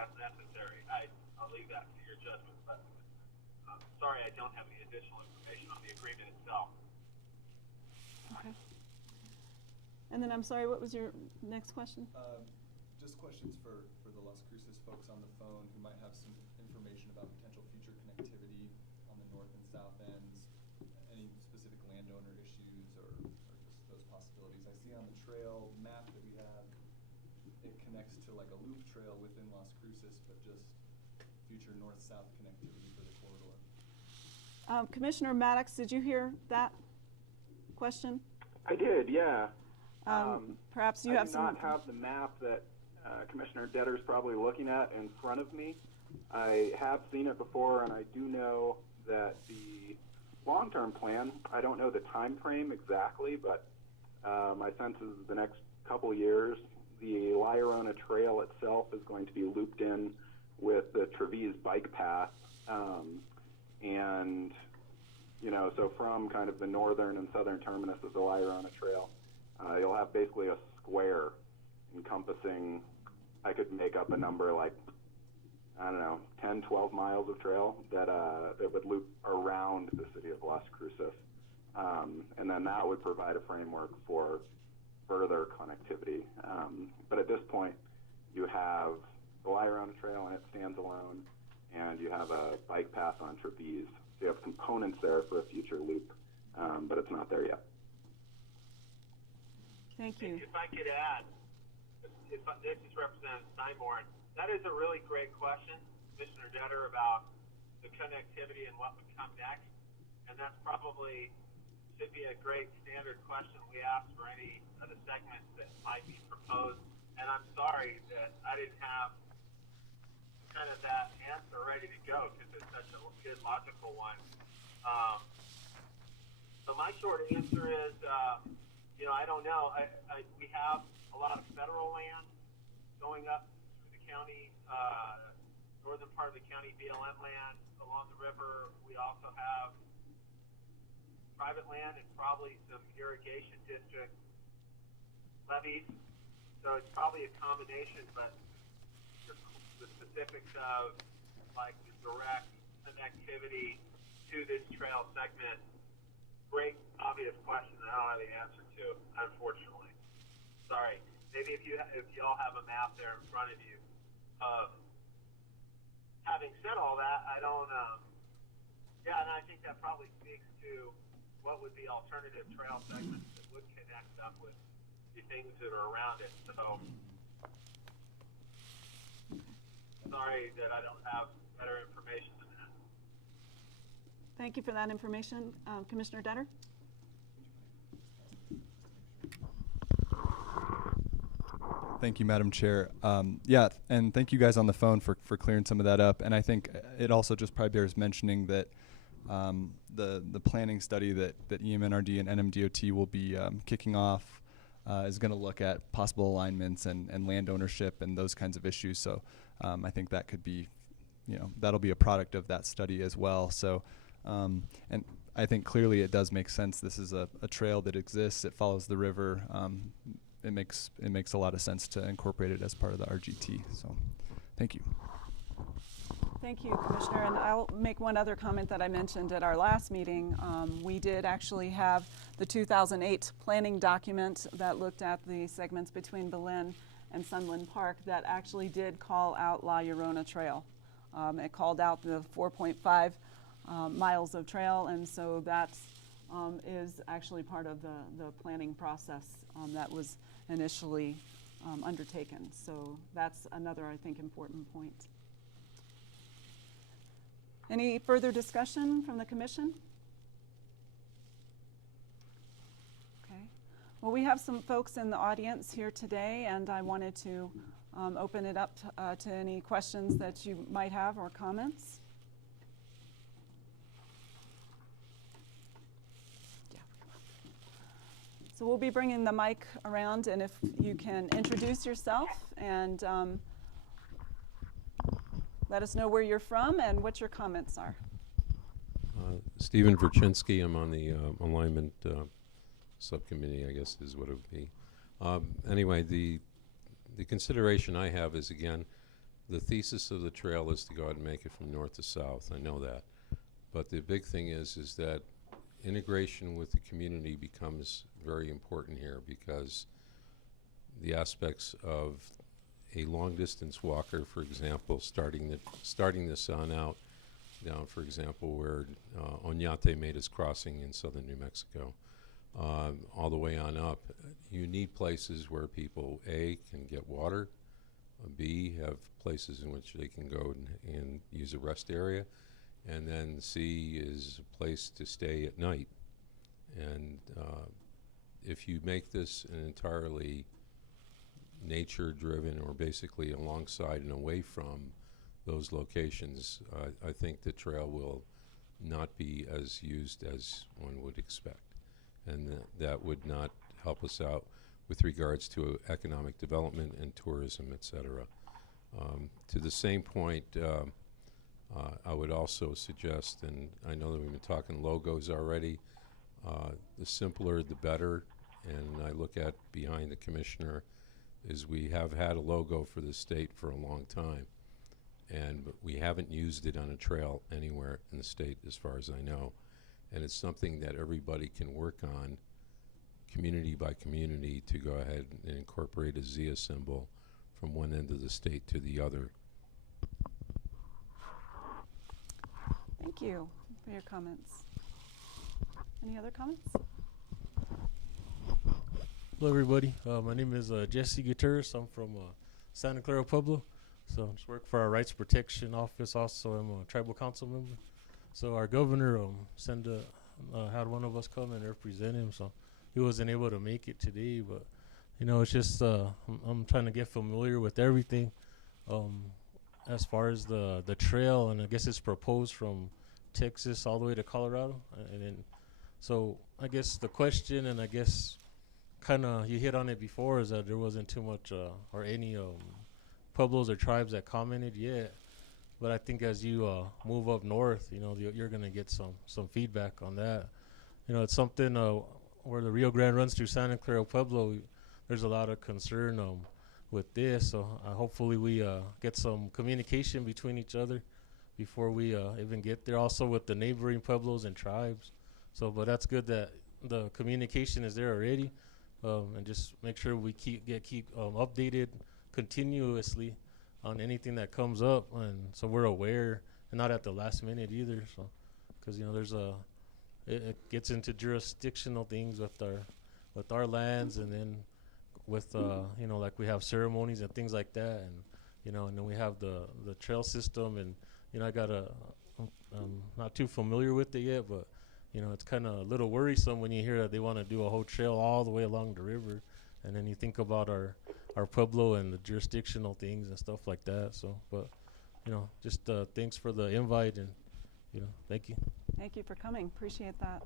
as necessary. I'll leave that to your judgment, but sorry, I don't have any additional information on the agreement itself. Okay. And then I'm sorry, what was your next question? Just questions for the Las Cruces folks on the phone who might have some information about potential future connectivity on the north and south ends, any specific landowner issues or just those possibilities. I see on the trail map that we have, it connects to like a loop trail within Las Cruces, but just future north-south connectivity for the corridor. Commissioner Maddox, did you hear that question? I did, yeah. Perhaps you have some. I do not have the map that Commissioner Detter's probably looking at in front of me. I have seen it before, and I do know that the long-term plan, I don't know the time frame exactly, but my sense is the next couple years, the La Llorona Trail itself is going to be looped in with the Trevize bike path. And, you know, so from kind of the northern and southern terminus of the La Llorona Trail, you'll have basically a square encompassing, I could make up a number like, I don't know, 10, 12 miles of trail that would loop around the city of Las Cruces. And then that would provide a framework for further connectivity. But at this point, you have the La Llorona Trail and it stands alone, and you have a bike path on Trevize. So you have components there for a future loop, but it's not there yet. Thank you. If I could add, this is Representative Steinborn. That is a really great question, Commissioner Detter, about the connectivity and what would come next. And that's probably should be a great standard question we ask for any of the segments that might be proposed. And I'm sorry that I didn't have kind of that answer ready to go because it's such a good logical one. So my short answer is, you know, I don't know. We have a lot of federal land going up through the county, northern part of the county, BLM land along the river. We also have private land and probably some irrigation district levies. So it's probably a combination, but the specifics of like the direct connectivity to this trail segment, great obvious question that I don't have the answer to, unfortunately. Sorry. Maybe if you all have a map there in front of you. Having said all that, I don't. Yeah, and I think that probably speaks to what would be alternative trail segments that would connect up with the things that are around it. So sorry that I don't have better information than that. Thank you for that information. Commissioner Detter? Thank you, Madam Chair. Yeah, and thank you guys on the phone for clearing some of that up. And I think it also just probably bears mentioning that the planning study that EMNRD and NMDOT will be kicking off is going to look at possible alignments and land ownership and those kinds of issues. So I think that could be, you know, that'll be a product of that study as well. So and I think clearly it does make sense. This is a trail that exists. It follows the river. It makes a lot of sense to incorporate it as part of the RGT. So thank you. Thank you, Commissioner. And I'll make one other comment that I mentioned at our last meeting. We did actually have the 2008 planning document that looked at the segments between Belen and Sunland Park that actually did call out La Llorona Trail. It called out the 4.5 miles of trail, and so that is actually part of the planning process that was initially undertaken. So that's another, I think, important point. Any further discussion from the commission? Okay. Well, we have some folks in the audience here today, and I wanted to open it up to any questions that you might have or comments. So we'll be bringing the mic around, and if you can introduce yourself and let us know where you're from and what your comments are. Stephen Verchinsky. I'm on the alignment subcommittee, I guess is what it would be. Anyway, the consideration I have is, again, the thesis of the trail is to go out and make it from north to south. I know that. But the big thing is that integration with the community becomes very important here, because the aspects of a long distance walker, for example, starting the sun out down, for example, where Oñate made his crossing in southern New Mexico, all the way on up, you need places where people, A, can get water, B, have places in which they can go and use a rest area, and then C is a place to stay at night. And if you make this an entirely nature-driven, or basically alongside and away from those locations, I think the trail will not be as used as one would expect. And that would not help us out with regards to economic development and tourism, et cetera. To the same point, I would also suggest, and I know that we've been talking logos already, the simpler the better. And I look at behind the commissioner is we have had a logo for the state for a long time, but we haven't used it on a trail anywhere in the state as far as I know. And it's something that everybody can work on, community by community, to go ahead and incorporate a ZIA symbol from one end of the state to the other. Thank you for your comments. Any other comments? Hello, everybody. My name is Jesse Gutierrez. I'm from Santa Clara Pueblo. So I just work for our Rights Protection Office. Also, I'm a tribal council member. So our governor had one of us come and represent him. So he wasn't able to make it today. But, you know, it's just I'm trying to get familiar with everything as far as the trail. And I guess it's proposed from Texas all the way to Colorado. And then, so I guess the question, and I guess kind of you hit on it before, is that there wasn't too much or any pueblos or tribes that commented yet. But I think as you move up north, you know, you're going to get some feedback on that. You know, it's something where the Rio Grande runs through Santa Clara Pueblo. There's a lot of concern with this. So hopefully we get some communication between each other before we even get there. Also with the neighboring pueblos and tribes. So, but that's good that the communication is there already. And just make sure we keep updated continuously on anything that comes up, and so we're aware and not at the last minute either. So, because you know there's it gets into jurisdictional things with our lands, and then with you know, like we have ceremonies and things like that, and you know, and then we have the trail system, and you know I'm not too familiar with it yet, but you know, it's kind of a little worrisome when you hear that they want to do a whole trail all the way along the river, and then you think about our pueblo and the jurisdictional things and stuff like that. So, but you know, just thanks for the invite, and you know, thank you. Thank you for coming. Appreciate that.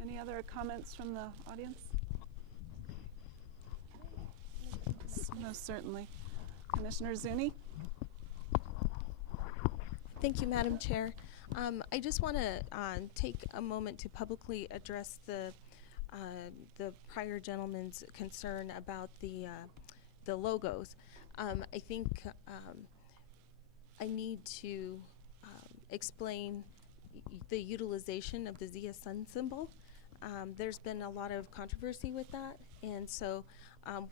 Any other comments from the audience? Most certainly. Commissioner Zuni? Thank you, Madam Chair. I just want to take a moment to publicly address the prior gentleman's concern about the logos. I think I need to explain the utilization of the Zia sun symbol. There's been a lot of controversy with that, and so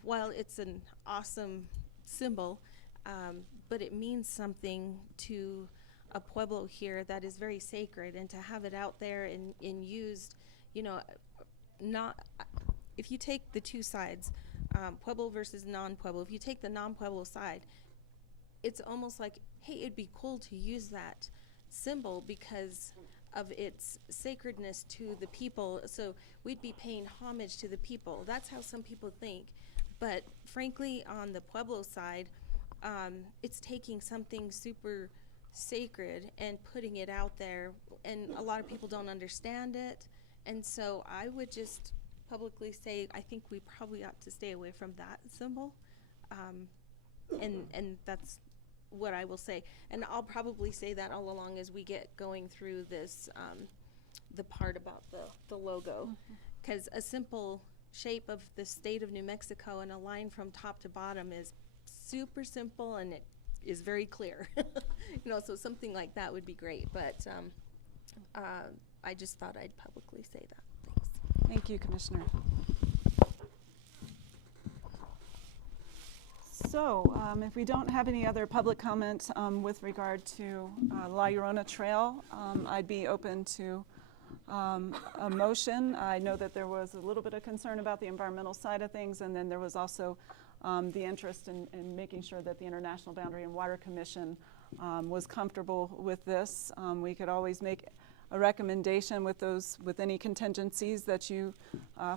while it's an awesome symbol, but it means something to a pueblo here that is very sacred, and to have it out there and used, you know, not, if you take the two sides, Pueblo versus non-Pueblo, if you take the non-Pueblo side, it's almost like, hey, it'd be cool to use that symbol because of its sacredness to the people, so we'd be paying homage to the people. That's how some people think. But frankly, on the Pueblo side, it's taking something super sacred and putting it out there, and a lot of people don't understand it. And so I would just publicly say I think we probably ought to stay away from that symbol, and that's what I will say. And I'll probably say that all along as we get going through this, the part about the logo, because a simple shape of the state of New Mexico, and a line from top to bottom is super simple and it is very clear. You know, so something like that would be great, but I just thought I'd publicly say that. Thanks. Thank you, Commissioner. So, if we don't have any other public comment with regard to La Llorona Trail, I'd be open to a motion. I know that there was a little bit of concern about the environmental side of things, and then there was also the interest in making sure that the International Boundary and Water Commission was comfortable with this. We could always make a recommendation with any contingencies that you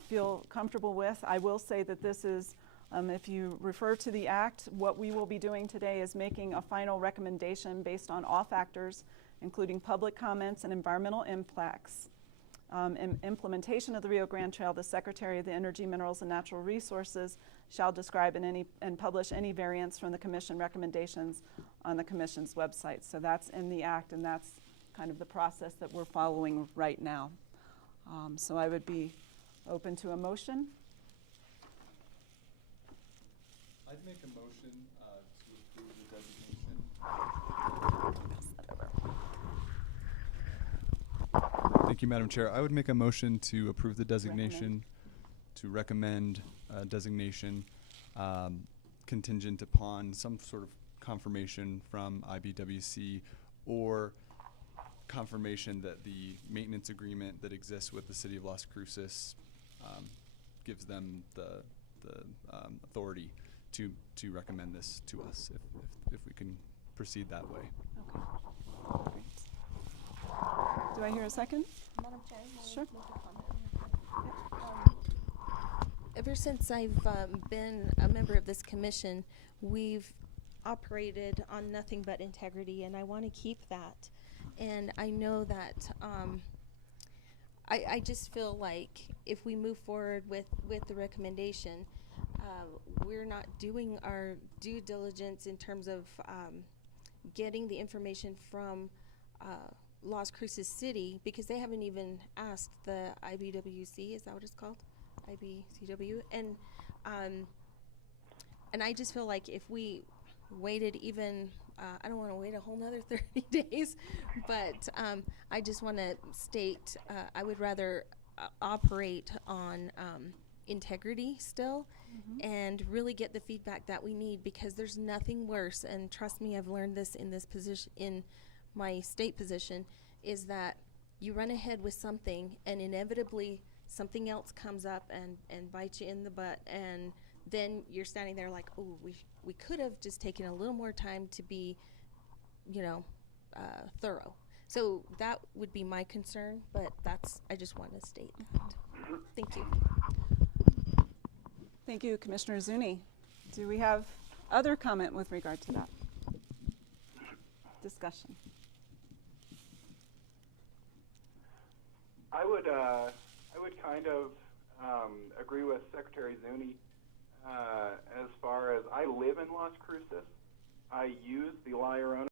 feel comfortable with. I will say that this is, if you refer to the act, what we will be doing today is making a final recommendation based on all factors, including public comments and environmental impacts. In implementation of the Rio Grande Trail, the Secretary of the Energy, Minerals, and Natural Resources shall describe and publish any variance from the Commission recommendations on the Commission's website. So that's in the act, and that's kind of the process that we're following right now. So I would be open to a motion. I'd make a motion to approve the designation. Thank you, Madam Chair. I would make a motion to approve the designation, to recommend designation contingent upon some sort of confirmation from IBWC or confirmation that the maintenance agreement that exists with the City of Las Cruces gives them the authority to recommend this to us, if we can proceed that way. Okay. Great. Do I hear a second? Madam Chair, Sure. Ever since I've been a member of this commission, we've operated on nothing but integrity, and I want to keep that. And I know that I just feel like if we move forward with the recommendation, we're not doing our due diligence in terms of getting the information from Las Cruces City, because they haven't even asked the IBWC, is that what it's called? IBCW, and I just feel like if we waited even, I don't want to wait a whole nother 30 days, but I just want to state I would rather operate on integrity still, and really get the feedback that we need, because there's nothing worse, and trust me, I've learned this in this position, in my state position, is that you run ahead with something and inevitably something else comes up and bites you in the butt, and then you're standing there like, oh, we could have just taken a little more time to be, you know, thorough. So that would be my concern, but I just want to state that. Thank you. Thank you, Commissioner Zuni. Do we have other comment with regard to that discussion? I would kind of agree with Secretary Zuni as far as I live in Las Cruces. I use the La Llorona